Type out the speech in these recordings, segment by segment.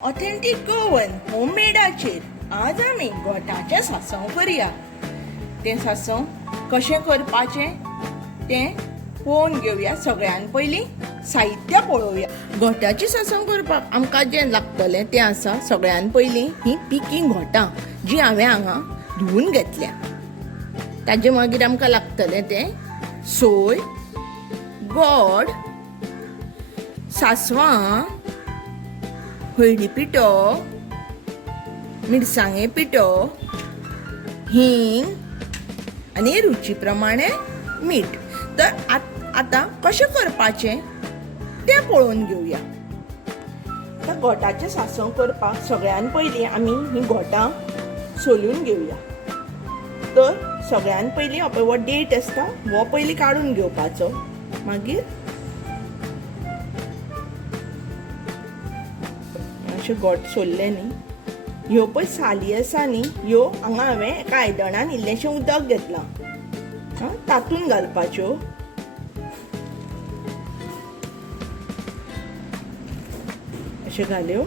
ऑथेंटिक गोवन होममेडाचेर आज आमी गोठाचें सांसव करया। तें सांसव कशें करपाचें तें पळोवन घेवया। सगळ्यान पयलीं साहित्य पळोवया। गोठाचें सांसव करपाक आमकां जें लागतलें तें आसा सगळ्यान पयलीं ही पिकी गोठां जी हांवें हांगा धुवून घेतल्या। ताजे मागीर आमकां लागतलें तें सोय, गोड, सांसवां, हळदी पिठो, मिरसांगे पिठो, हिंग आनी रुची प्रमाणे मीठ। तर आतां कशें करपाचें तें पळोवन घेवया। आतां गोठाचें सांसव करपाक सगळ्यान पयलीं आमी हीं गोठां सोलून घेवया। तर सगळ्यान पयलीं हो पळय हो डेट आसता हो पयलीं काडून घेवपाचो। मागीर गोठ सोलले न्ही, ह्यो पळय साली आसा न्ही, ह्यो हांगा हांवें एका आयदनान इल्लेशें उदक घेतलां, तातूंत घालपाच्यो। अशें घाल्यो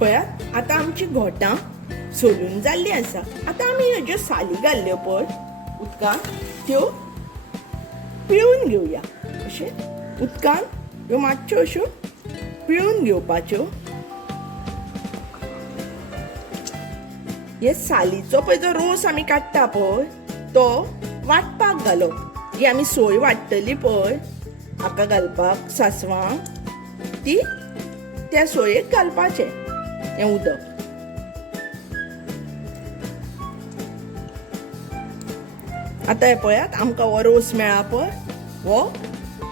पळयात। आतां आमची गोठां सोलून जाल्लीं आसा। आतां आमी ह्यो ज्यो साली घाल्ल्यो पळय उदकान त्यो पिळून घेवया। अशें उदकान ह्यो मातश्यो अश्यो पिळून घेवपाच्यो। हे सालीचो पळय जो रोस आमी काडटा पळय तो वांटपाक घालप। जी आमी सोय वांट्टली पळय हाका घालपाक सांसवां, ती त्या सोयेक घालपाचें हें उदक। आतां हे पळयात आमकां हो रोस मेळ्ळा पळय हो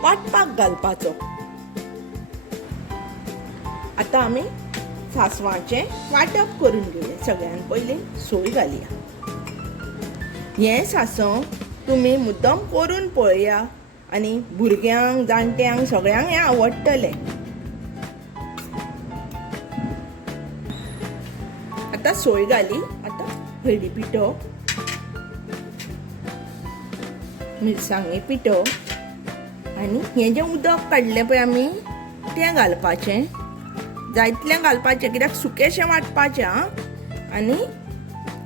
वांटपाक घालपाचो। आतां आमी सांसवाचें वांटप करून घेवया। सगळ्यान पयलीं सोय घालया। हें सांसव तुमी मुद्दम करून पळया आनी भुरग्यांक जाणट्यांक सगळ्यांक हें आवडटलें। आतां सोय घाली, आतां हळदी पिठो, मिरसांगे पिठो आनी हें जें उदक काडलें पळय आमी तें घालपाचें। जायतलें घालपाचें कित्याक सुकेंशें वांटपाचें आनी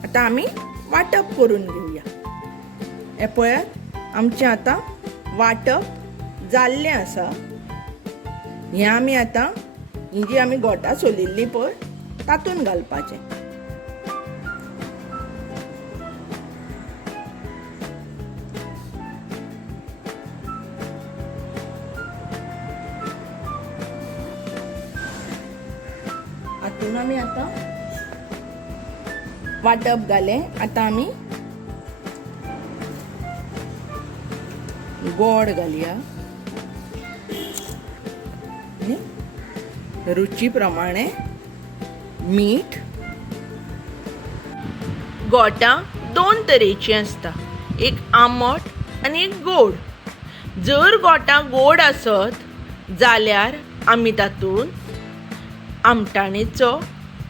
आतां आमी वांटप करून घेवया। हें पळयात आमचें आतां वांटप जाल्लें आसा। हें आमी आतां ही जी आमी गोठां सोलिल्लीं पळय तातूंत घालपाचें। हातून आमी आतां वांटप घालें। आतां आमी गोड घालया आनी रुची प्रमाणे मीठ। गोठां दोन तरेचीं आसता, एक आंबट आनी एक गोड। जर गोठां गोड आसत जाल्यार आमी तातूंत आमटाणीचो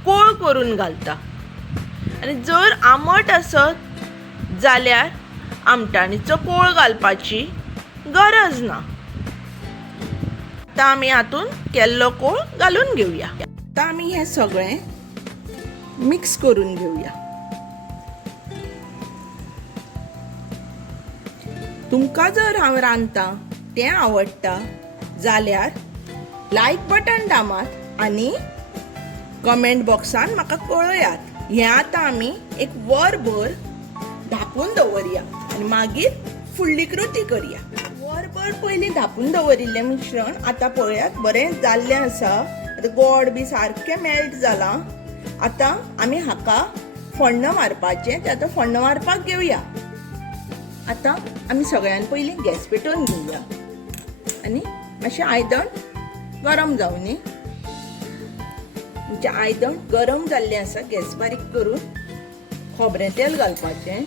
कोळ करून घालता आनी जर आंबट आसत जाल्यार आमटाणीचो कोळ घालपाची गरज ना। आतां आमी हातूंत केल्लो कोळ घालून घेवया। आतां आमी हें सगळें मिक्स करून घेवया। तुमकां जर हांव रांदतां तें आवडटा जाल्यार लायक बटन दामात आनी कमेंट बॉक्सान म्हाका कळयात। हें आतां आमी एक वरभर धापून दवरया आनी मागीर फुडली कृती करया। वरभर पयलीं धापून दवरिल्लें मिश्रण आतां पळयात बरें जाल्लें आसा। आतां गोड बी सारकें मेल्ट जालां। आतां आमी हाका फोण्ण मारपाचें, तें आतां फोण्ण मारपाक घेवया। आतां आमी सगळ्यान पयलीं गॅस पेटोवन घेवया आनी मातशें आयदन गरम जावं न्ही। म्हणजे आयदन गरम जाल्लें आसा। गॅस बारीक करून खोबरें तेल घालपाचें।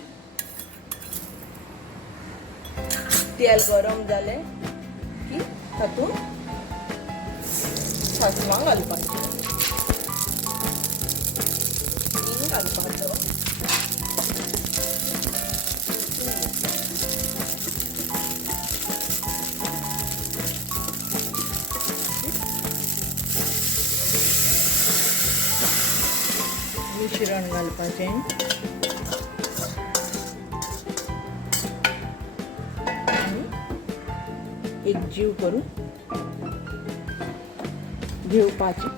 तेल गरम जालें की तातूंत सासवां घालपाचें, हींग घालपाचो, मिश्रण घालपाचें, आनी एकजीव करून घेवपाचें.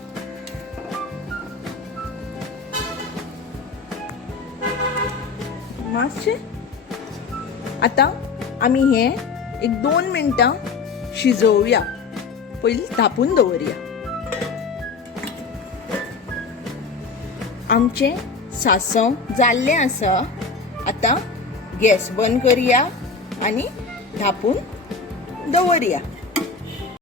मातशें आतां आमी हें एक 2 मिनटां शिजोवया. पयलीं धांपून दवरया. आमचें सांसव जाल्लें आसा. आतां गॅस बंद करया आनी धांपून दवरया.